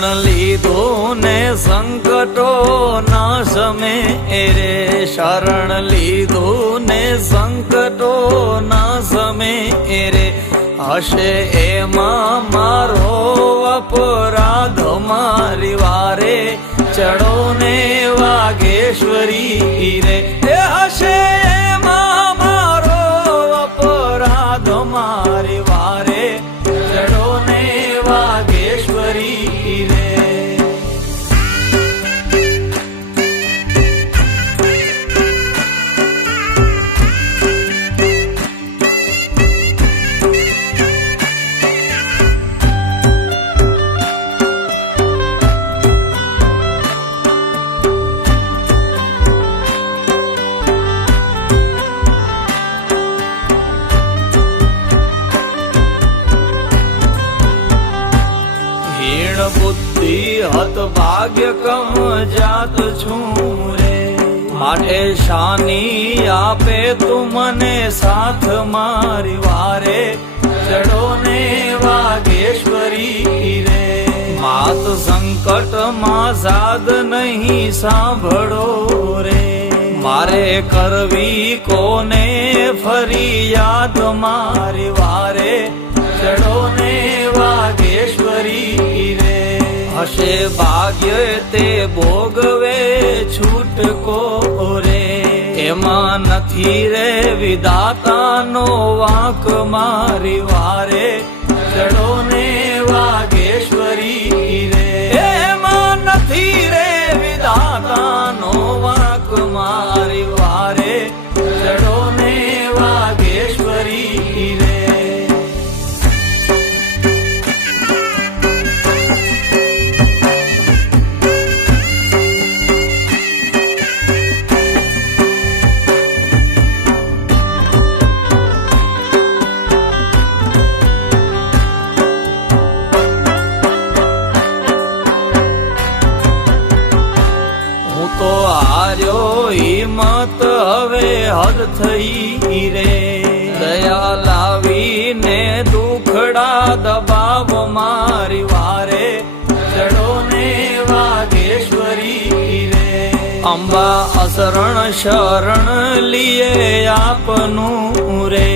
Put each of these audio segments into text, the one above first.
શરણ લીધું ને સંકટો ના સમે રે, શરણ લીધું ને સંકટો ના સમે રે, હશે એમાં મારો અપરાધ મારી વારે, ચડો ને વાઘેશ્વરી રે, હશે એમાં મારો અપરાધ મારી વારે, ચડો ને વાઘેશ્વરી રે. બુદ્ધિ હત ભાગ્ય કમ જાત છું રે, માટે શાની આપે તું મને સાથ મારી વારે, ચડો ને વાઘેશ્વરી રે. માત સંકટ માં સાધ નહીં સાંભળો રે, મારે કરવી કોને ફરિયાદ મારી વારે, ચડો ને વાઘેશ્વરી રે. હશે ભાગ્ય તે ભોગવે છૂટકો રે, એમાં નથી રે વિધાતાનો વાંક મારી વારે, ચડો ને વાઘેશ્વરી રે. એમાં નથી રે વિધાતાનો વાંક મારી વારે, ચડો ને વાઘેશ્વરી રે. તો હાર્યો હિંમત હવે હદ થઈ રે, દયા લાવીને દુખડા દબાવ મારી વારે, ચડો ને વાઘેશ્વરી રે. અંબા અશરણ શરણ લીએ આપનું રે,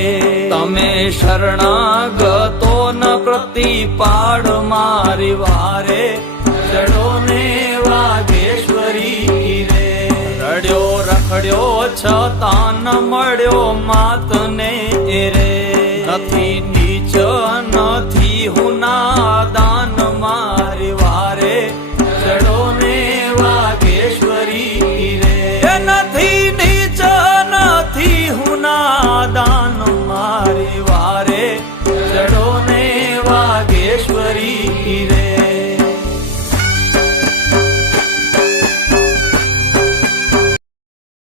તમે શરણાગતો ન પ્રતિપાડ મારી વારે, ચડો ને વાઘેશ્વરી રે. રડ્યો રખડ્યો છતાં ન મળ્યો માતને રે, નથી નીચ નથી હું નાદાન